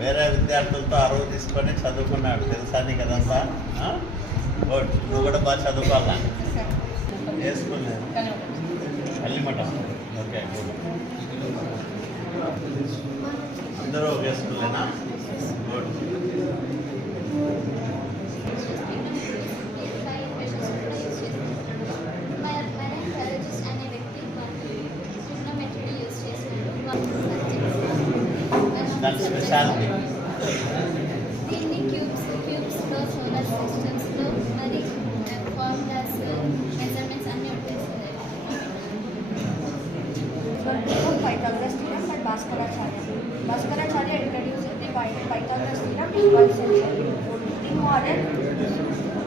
వేరే విద్యార్థులతో అరువు తీసుకొని చదువుకున్నాడు. తెలుసా నీకు అదంతా? నువ్వు కూడా బాగా చదువుకోవాలా? వేసుకోలేదు అల్లిమఠం ఓకే అందరూ వేసుకోలేనా స్పెషాలిటీ దీన్ని క్యూబ్స్ క్యూబ్స్లో సోలార్ సిస్టమ్స్లో మరి ఫార్ములాస్ మెజర్మెంట్స్ అన్నీ ఉంటాయి Before Pythagoras theorem by Bhaskaracharya. Bhaskaracharya introduced the Py- Pythagoras theorem in 12th century. In modern,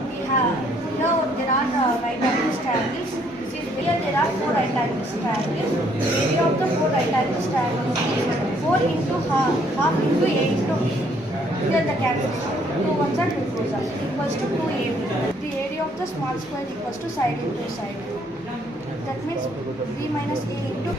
we have here there are uh, right angle triangles. This is here there are four angle triangles. Area of the four angle triangles is 4 into half, half into a into b. Here the cancellation. 2 ones are 2 goes up. Equals to 2ab. The area of the small square equals to side into side. That means b minus a into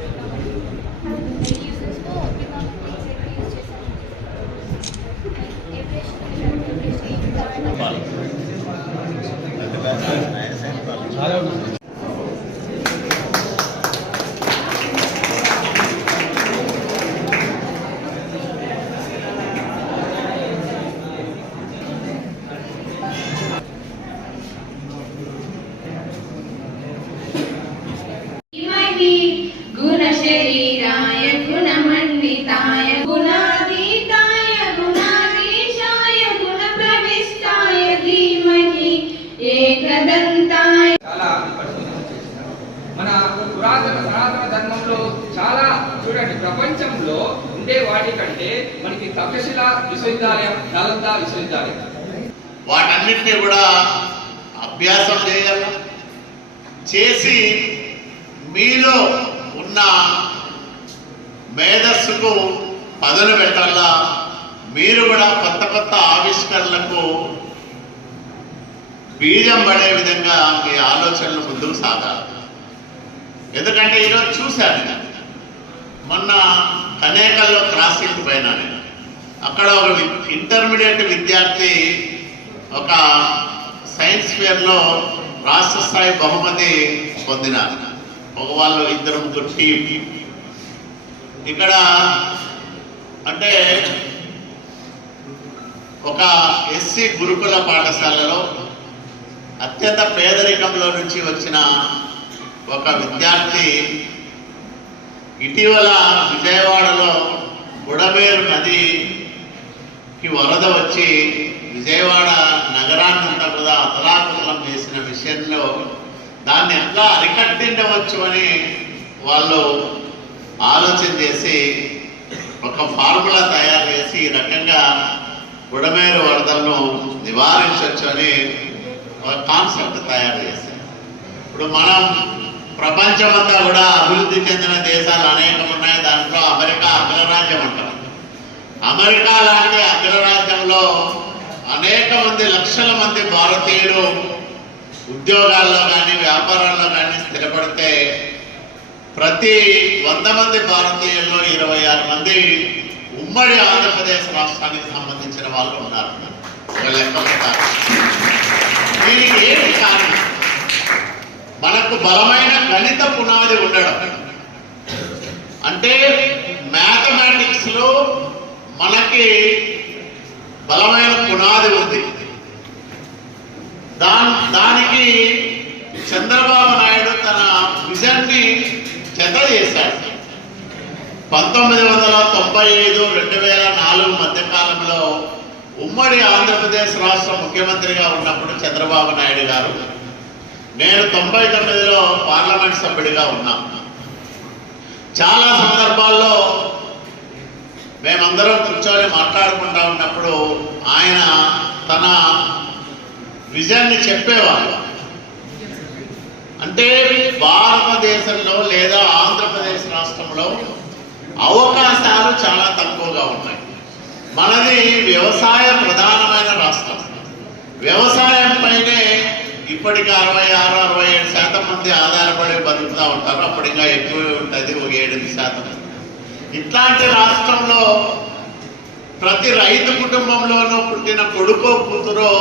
ఏకదంతాయ. చాలా పరిశోధన చేసినారు. మన పురాతన సనాతన ధర్మంలో చాలా చూడండి ప్రపంచంలో ఉండే వాటి కంటే మనకి తక్షశిల విశ్వవిద్యాలయం నలంద విశ్వవిద్యాలయం. వాటన్నిటినీ కూడా అభ్యాసం చేయాల? చేసి మీలో ఉన్న మేధస్సుకు పదును పెట్టాలా? మీరు కూడా కొత్త కొత్త ఆవిష్కరణలకు బీజం పడే విధంగా మీ ఆలోచనలు ముందుకు సాగాలి ఎందుకంటే ఈరోజు చూశాను నేను. మొన్న కనేకల్లో క్రాసింగ్ పైన నేను. అక్కడ ఒక ఇంటర్మీడియట్ విద్యార్థి ఒక సైన్స్ ఫేర్లో రాష్ట్ర స్థాయి బహుమతి పొందినారు. ఒక వాళ్ళు ఇద్దరు ముగ్గురు టీం. ఇక్కడ అంటే ఒక ఎస్సీ గురుకుల పాఠశాలలో అత్యంత పేదరికంలో నుంచి వచ్చిన ఒక విద్యార్థి ఇటీవల విజయవాడలో బుడమేరు నదికి వరద వచ్చి విజయవాడ నగరాన్నంతా కూడా అతలాకుతలం చేసిన విషయంలో దాన్ని ఎట్లా అరికట్టిండవచ్చు అని వాళ్ళు ఆలోచన చేసి ఒక ఫార్ములా తయారు చేసి ఈ రకంగా బుడమేరు వరదలను నివారించవచ్చు అని ఒక కాన్సెప్ట్ తయారు చేశారు. ఇప్పుడు మనం ప్రపంచమంతా కూడా అభివృద్ధి చెందిన దేశాలు అనేకం ఉన్నాయి. దాంట్లో అమెరికా అగ్రరాజ్యం అంటారు. అమెరికా లాంటి అగ్రరాజ్యంలో అనేక మంది లక్షల మంది భారతీయులు ఉద్యోగాల్లో కానీ వ్యాపారాల్లో కానీ స్థిరపడితే ప్రతి వంద మంది భారతీయుల్లో ఇరవై ఆరు మంది ఉమ్మడి ఆంధ్రప్రదేశ్ రాష్ట్రానికి సంబంధించిన వాళ్ళు ఉన్నారు. లెక్క దీనికి ఏంటి కారణం? మనకు బలమైన గణిత పునాది ఉండడం. అంటే మ్యాథమెటిక్స్లో మనకి బలమైన పునాది ఉంది. దాన్ దానికి చంద్రబాబు నాయుడు తన విజన్ని జత చేశాడు. పంతొమ్మిది వందల తొంభై ఐదు రెండు వేల నాలుగు మధ్యకాలంలో ఉమ్మడి ఆంధ్రప్రదేశ్ రాష్ట్ర ముఖ్యమంత్రిగా ఉన్నప్పుడు చంద్రబాబు నాయుడు గారు నేను తొంభై తొమ్మిదిలో పార్లమెంట్ సభ్యుడిగా ఉన్నా. చాలా సందర్భాల్లో మేమందరం కూర్చొని మాట్లాడుకుంటా ఉన్నప్పుడు ఆయన తన విజన్ని చెప్పేవాళ్ళు అంటే భారతదేశంలో లేదా ఆంధ్రప్రదేశ్ రాష్ట్రంలో అవకాశాలు చాలా తక్కువగా ఉన్నాయి. మనది వ్యవసాయ ప్రధానమైన రాష్ట్రం. వ్యవసాయం పైనే ఇప్పటికి అరవై ఆరు అరవై ఏడు శాతం మంది ఆధారపడి బతుకుతూ ఉంటారు. అప్పుడు ఇంకా ఎక్కువే ఉంటుంది ఒక ఏడెనిమిది శాతం. ఇట్లాంటి రాష్ట్రంలో ప్రతి రైతు కుటుంబంలోనూ పుట్టిన కొడుకో కూతురో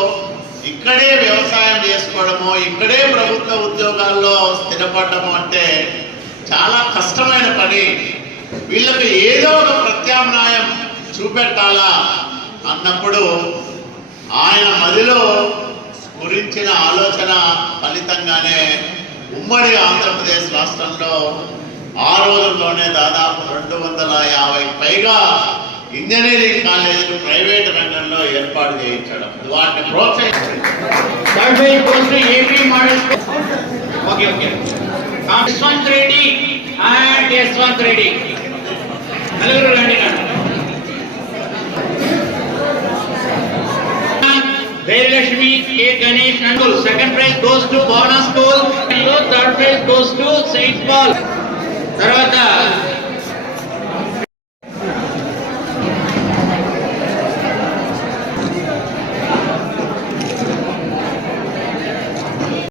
ఇక్కడే వ్యవసాయం చేసుకోవడము ఇక్కడే ప్రభుత్వ ఉద్యోగాల్లో స్థిరపడము అంటే చాలా కష్టమైన పని. వీళ్ళకి ఏదో ఒక ప్రత్యామ్నాయం చూపెట్టాలా? అన్నప్పుడు ఆయన మదిలో గురించిన ఆలోచన ఫలితంగానే ఉమ్మడి ఆంధ్రప్రదేశ్ రాష్ట్రంలో ఆ రోజుల్లోనే దాదాపు రెండు వందల యాభై పైగా ఇంజనీరింగ్ కాలేజీలు ప్రైవేట్ రంగంలో ఏర్పాటు చేయించడం. వాటిని ప్రోత్సహించండి. Survey goes to every model. Okay, Veeralakshmi K. Ganesh Nandul. Second prize goes to Bhavana School. Third prize goes to Saint Paul. తర్వాత